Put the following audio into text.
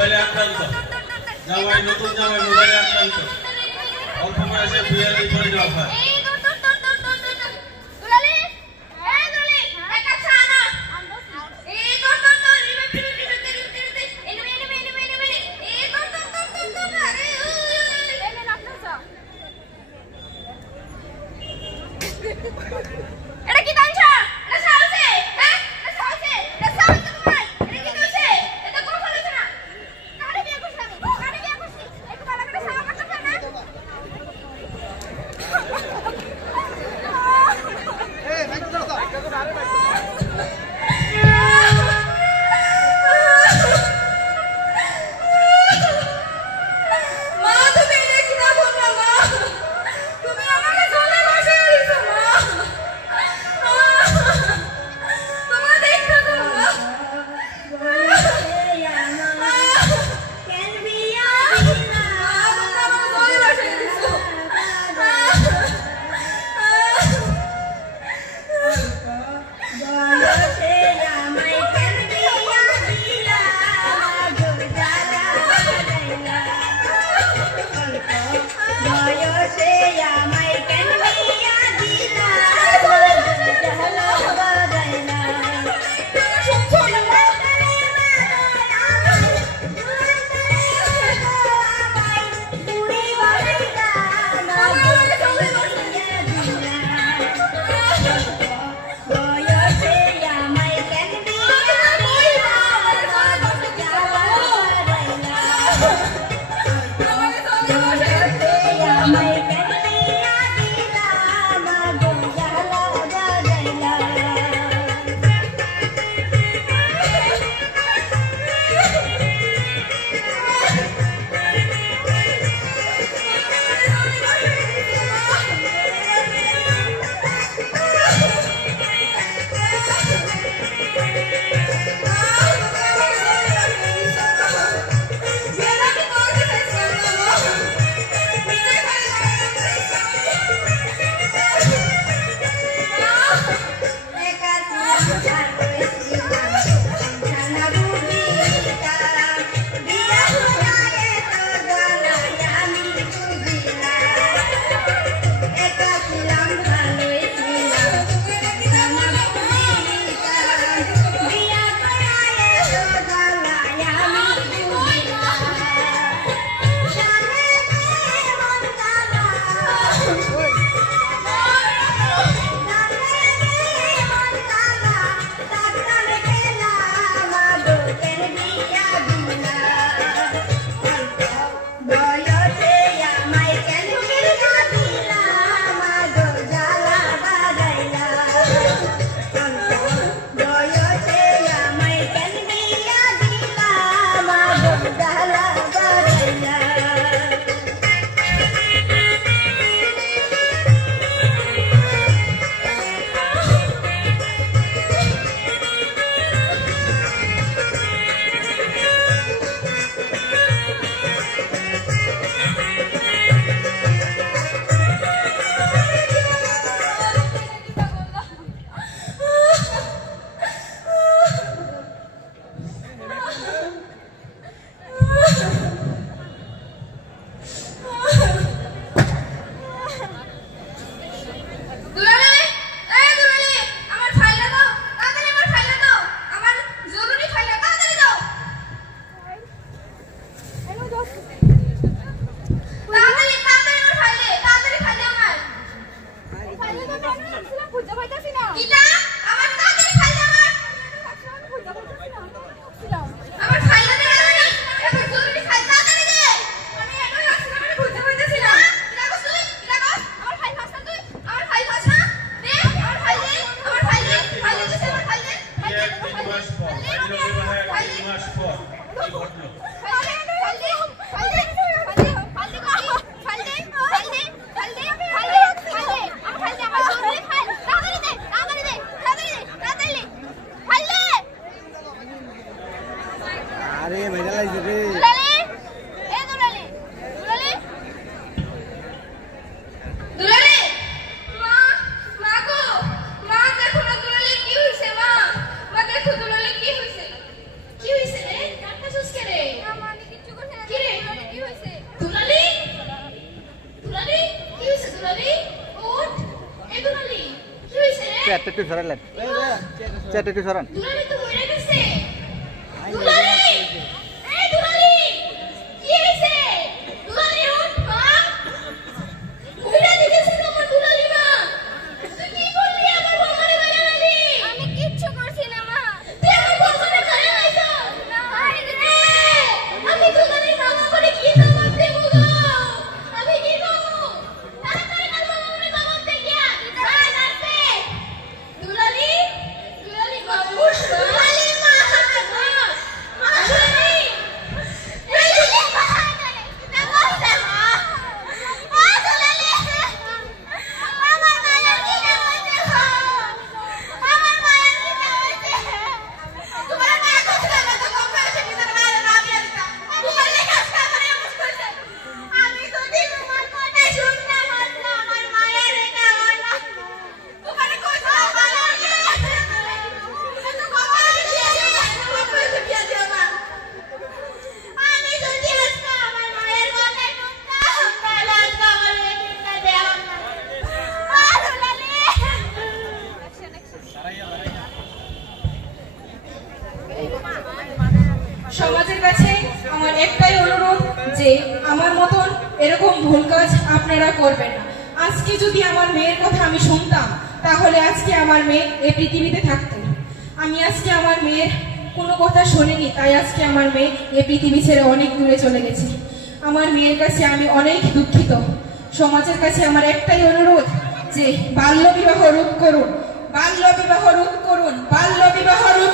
মোবাইলে আক্রান্ত জামাই নতুন জামাই মোবাইলে আক্রান্ত অল্প বয়সে বিয়ের পরিণত হয় আমার চেয়ারটা একটু সরালেন, চেয়ারটা একটু সরান। সমাজের কাছে আমার একটাই অনুরোধ যে আমার মতন এরকম ভুল কাজ আপনারা করবেন না। আজকে যদি আমার মেয়ের কথা আমি শুনতাম তাহলে আজকে আমার মেয়ে এই পৃথিবীতে থাকতো। আমি আজকে আমার মেয়ের কোনো কথা শুনিনি, তাই আজকে আমার মেয়ে এই পৃথিবী ছেড়ে অনেক দূরে চলে গেছে। আমার মেয়ের কাছে আমি অনেক দুঃখিত। সমাজের কাছে আমার একটাই অনুরোধ যে বাল্য বিবাহ রোধ করুন, বাল্য বিবাহ রোধ করুন, বাল্য বিবাহ রোধ